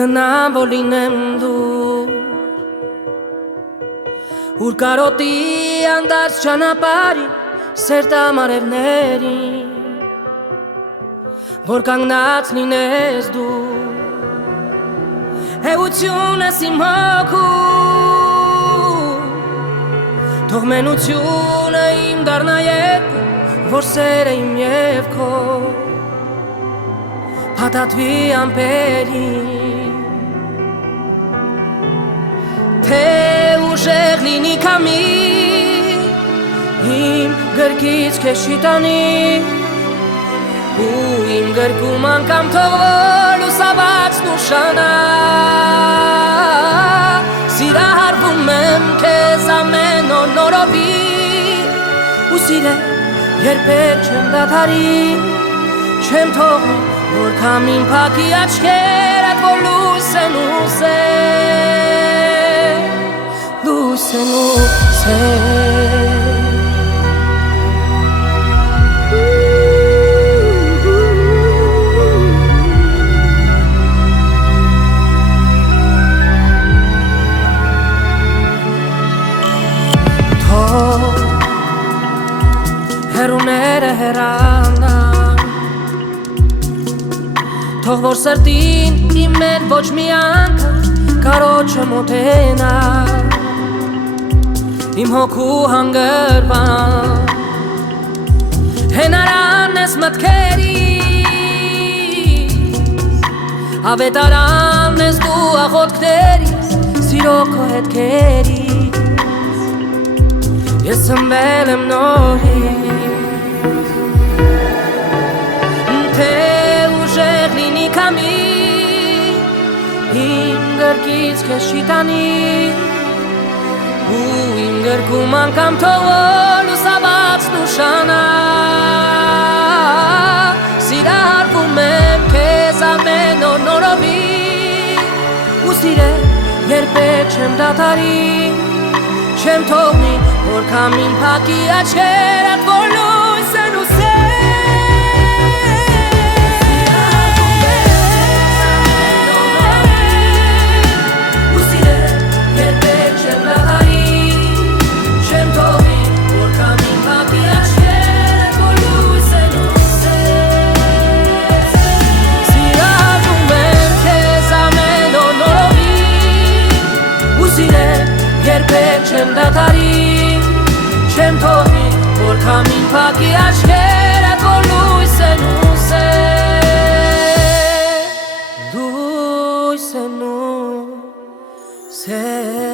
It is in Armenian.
Կգնամ որ լինեմ դու Ուր կարոտի անդարձ ճանապարհին Սերտ ամարևներին Որ կանգնած լինես դու Էություն ես իմ հոգում Թող մենությունը իմ դառնա երկու Որ սերը իմ և քո Փաթաթվի ամպերին Թե ուժեղ լինի կամի Իմ գրկից քեզ շիտանի Ու իմ գրկում անգամ թող լուսավորածն ուշանա Սիրահարվում եմ քեզ ամեն օր նորովի Ու սիրել երբեք չեմ դադարի Չեմ թողնի որ քամին փակի աչքերդ որ լույս են ուզել Լույս են ուզել Հեռուները հեռանան Թող որ սրտին իմ մեր ոչ մի անգամ Կարոջը մոտենա Իմ հոգու հանգրվան Հենարան ես մտքերիս Ավետարան ես դու աղոտքներիս Սիրո քո հետքերիս Ես սնվել եմ նորից Թե ուժեղ լինի կամի Իմ գրկից քեզ շիտանի Ու իմ գրկում անգամ թող լուսավորածն ուշանա Սիրահարվում եմ քեզ ամեն օր նորովի Ու սիրել երբեք չեմ դադարի Չեմ թողնի որ քամին փակի աչքերդ որ լույս են ուզել Ու սիրել երբեք չեմ դադարի Չեմ թողնի որ քամին փակի աչքերդ որ լույս են ուզել Սիրահարվում եմ քեզ ամեն օր նորովի Ու սիրել երբեք չեմ դադարի Չեմ թողնի որ քամին փակի աչքերդ որ լույս են ուզել Լույս են ուզել